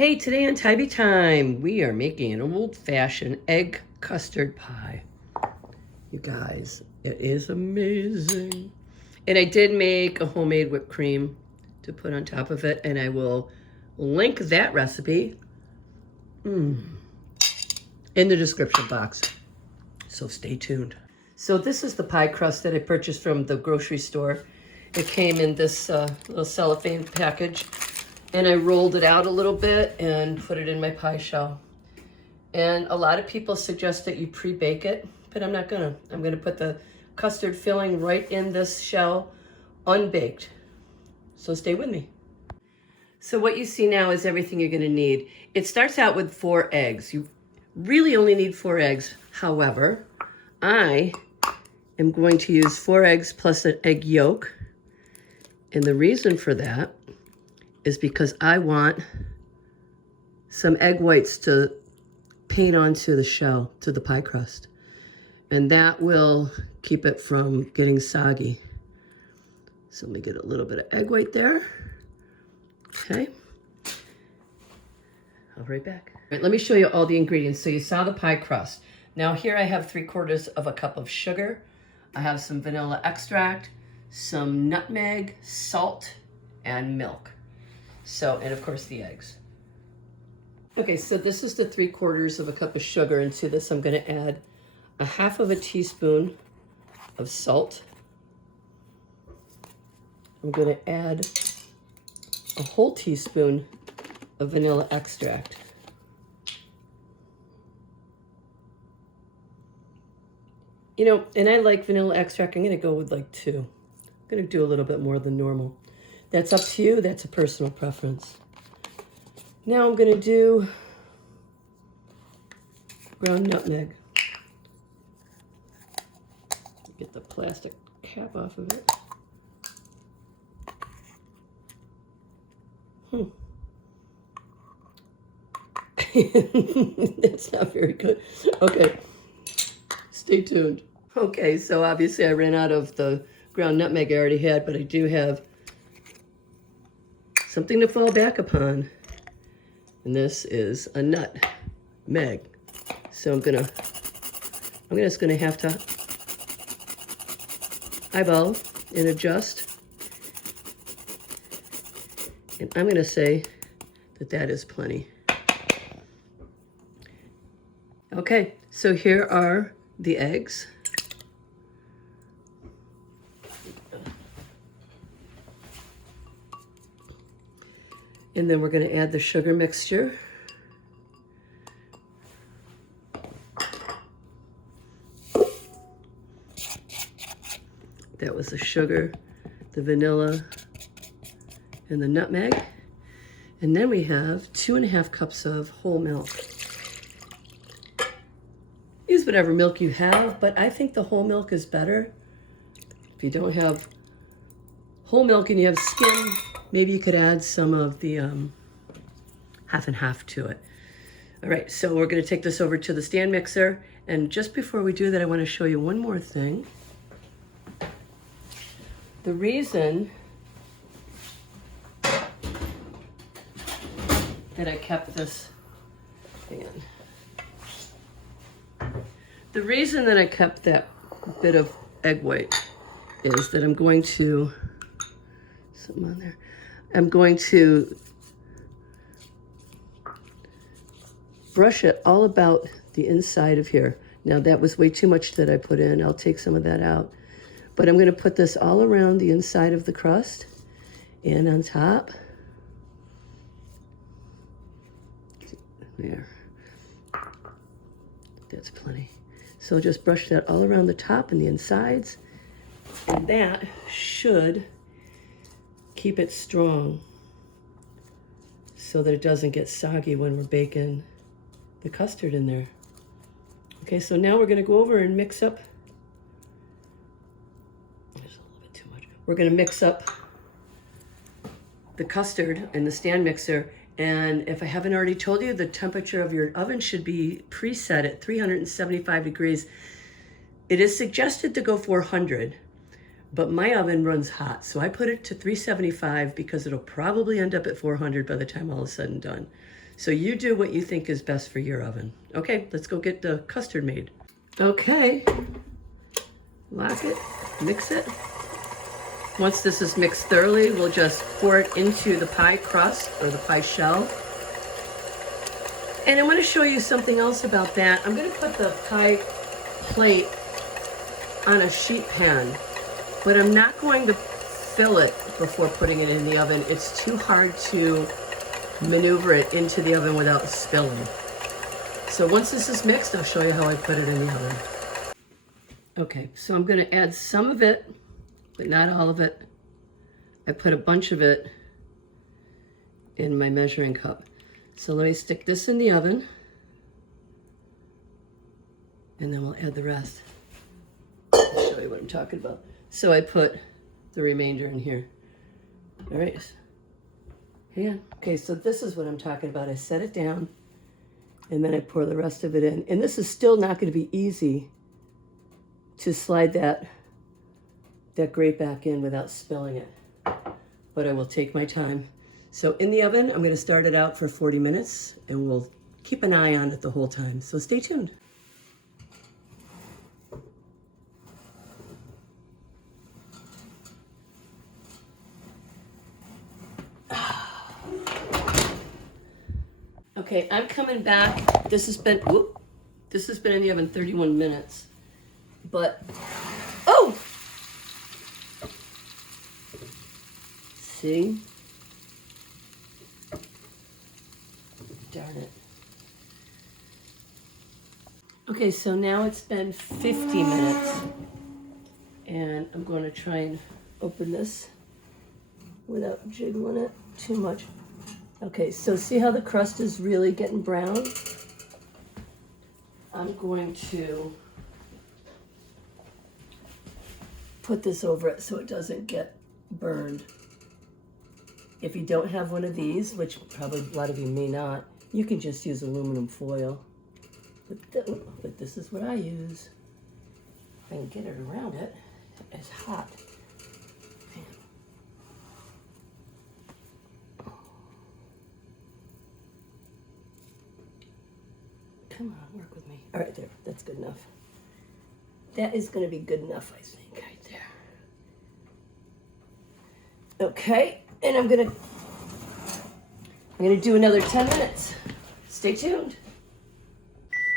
Hey, today on Tybee Time, we are making an old-fashioned egg custard pie. You guys, it is amazing. And I did make a homemade whipped cream to put on top of it, and I will link that recipe in the description box. So stay tuned. So this is the pie crust that I purchased from the grocery store. It came in this little cellophane package. And I rolled it out a little bit and put it in my pie shell. And a lot of people suggest that you pre-bake it, but I'm not gonna. I'm gonna put the custard filling right in this shell, unbaked. So stay with me. So what you see now is everything you're gonna need. It starts out with 4 eggs. You really only need 4 eggs. However, I am going to use 4 eggs plus an egg yolk. And the reason for that is because I want some egg whites to paint onto the shell, to the pie crust. And that will keep it from getting soggy. So let me get a little bit of egg white there. Okay. I'll be right back. All right, let me show you all the ingredients. So you saw the pie crust. Now here I have 3/4 of a cup of sugar. I have some vanilla extract, some nutmeg, salt, and milk. So, and of course the eggs. Okay, so this is the 3/4 of a cup of sugar, and to this I'm gonna add a 1/2 teaspoon of salt. I'm gonna add a whole teaspoon of vanilla extract. You know, and I like vanilla extract. I'm gonna go with like 2. I'm gonna do a little bit more than normal. That's up to you. That's a personal preference. Now I'm going to do ground nutmeg. Get the plastic cap off of it. That's not very good. Okay, stay tuned. Okay, so obviously I ran out of the ground nutmeg I already had, but I do have something to fall back upon, and this is a nutmeg. So I'm just gonna have to eyeball and adjust, and I'm gonna say that that is plenty. Okay, so here are the eggs. And then we're going to add the sugar mixture. That was the sugar, the vanilla, and the nutmeg. And then we have 2.5 cups of whole milk. Use whatever milk you have, but I think the whole milk is better. If you don't have whole milk and you have skim, maybe you could add some of the 50/50 to it. All right, so we're gonna take this over to the stand mixer. And just before we do that, I wanna show you one more thing. The reason that I kept this, hang on. The reason that I kept that bit of egg white is that I'm going to, something on there. I'm going to brush it all about the inside of here. Now that was way too much that I put in. I'll take some of that out. But I'm going to put this all around the inside of the crust and on top. There. That's plenty. So just brush that all around the top and the insides. And that should keep it strong so that it doesn't get soggy when we're baking the custard in there. Okay, so now we're going to go over and mix up. There's a little bit too much. We're going to mix up the custard in the stand mixer. And if I haven't already told you, the temperature of your oven should be preset at 375 degrees. It is suggested to go 400. But my oven runs hot, so I put it to 375 because it'll probably end up at 400 by the time all is said and done. So you do what you think is best for your oven. Okay, let's go get the custard made. Okay, lock it, mix it. Once this is mixed thoroughly, we'll just pour it into the pie crust or the pie shell. And I want to show you something else about that. I'm going to put the pie plate on a sheet pan, but I'm not going to fill it before putting it in the oven. It's too hard to maneuver it into the oven without spilling. So once this is mixed, I'll show you how I put it in the oven. Okay, so I'm going to add some of it, but not all of it. I put a bunch of it in my measuring cup. So let me stick this in the oven, and then we'll add the rest. I'll show you what I'm talking about. So I put the remainder in here. All right. Yeah. Okay, so this is what I'm talking about. I set it down, and then I pour the rest of it in. And this is still not going to be easy to slide that grate back in without spilling it. But I will take my time. So in the oven, I'm going to start it out for 40 minutes, and we'll keep an eye on it the whole time. So stay tuned. Okay, I'm coming back. This has been in the oven 31 minutes. But, oh! See? Darn it. Okay, so now it's been 50 minutes. And I'm going to try and open this without jiggling it too much. Okay, so see how the crust is really getting brown? I'm going to put this over it so it doesn't get burned. If you don't have one of these, which probably a lot of you may not, you can just use aluminum foil. But this is what I use. If I can get it around it, it's hot. Come on, work with me. All right, there, that's good enough. That is gonna be good enough, I think, right there. Okay, and I'm gonna do another 10 minutes. Stay tuned.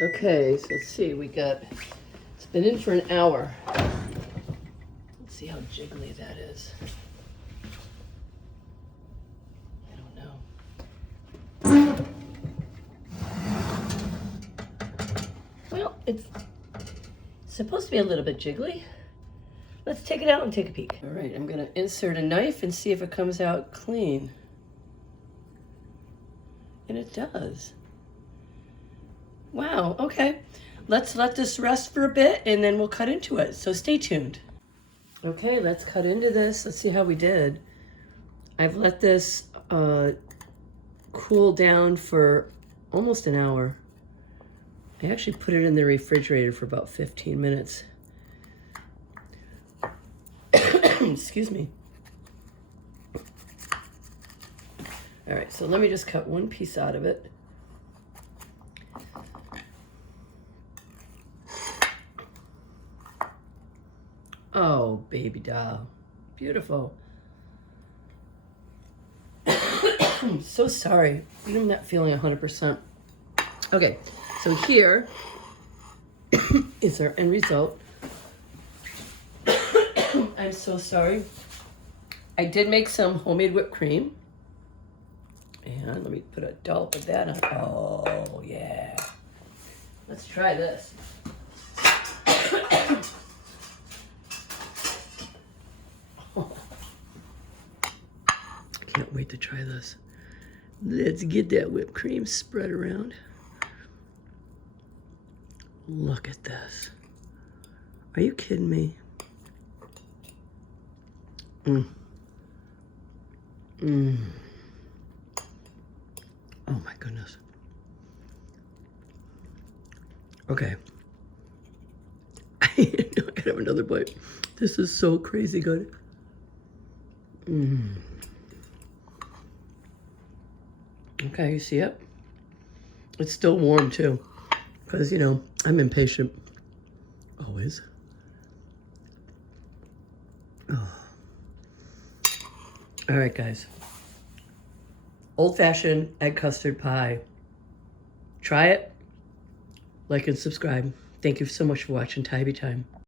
Okay, so let's see, it's been in for an hour. Let's see how jiggly that is. I don't know. Well, it's supposed to be a little bit jiggly. Let's take it out and take a peek. All right, I'm gonna insert a knife and see if it comes out clean. And it does. Wow, okay. Let's let this rest for a bit and then we'll cut into it. So stay tuned. Okay, let's cut into this. Let's see how we did. I've let this cool down for almost an hour. I actually put it in the refrigerator for about 15 minutes. Excuse me. All right, so let me just cut one piece out of it. Oh, baby doll. Beautiful. I'm so sorry. I'm not feeling 100%. Okay, so here is our end result. I'm so sorry. I did make some homemade whipped cream. And let me put a dollop of that on. Oh, yeah. Let's try this. Can't wait to try this. Let's get that whipped cream spread around. Look at this. Are you kidding me? Oh my goodness. Okay. I gotta have another bite. This is so crazy good. Okay, you see it? It's still warm too, because, you know, I'm impatient. Always. Oh. All right, guys. Old-fashioned egg custard pie. Try it. Like and subscribe. Thank you so much for watching Tybee Time.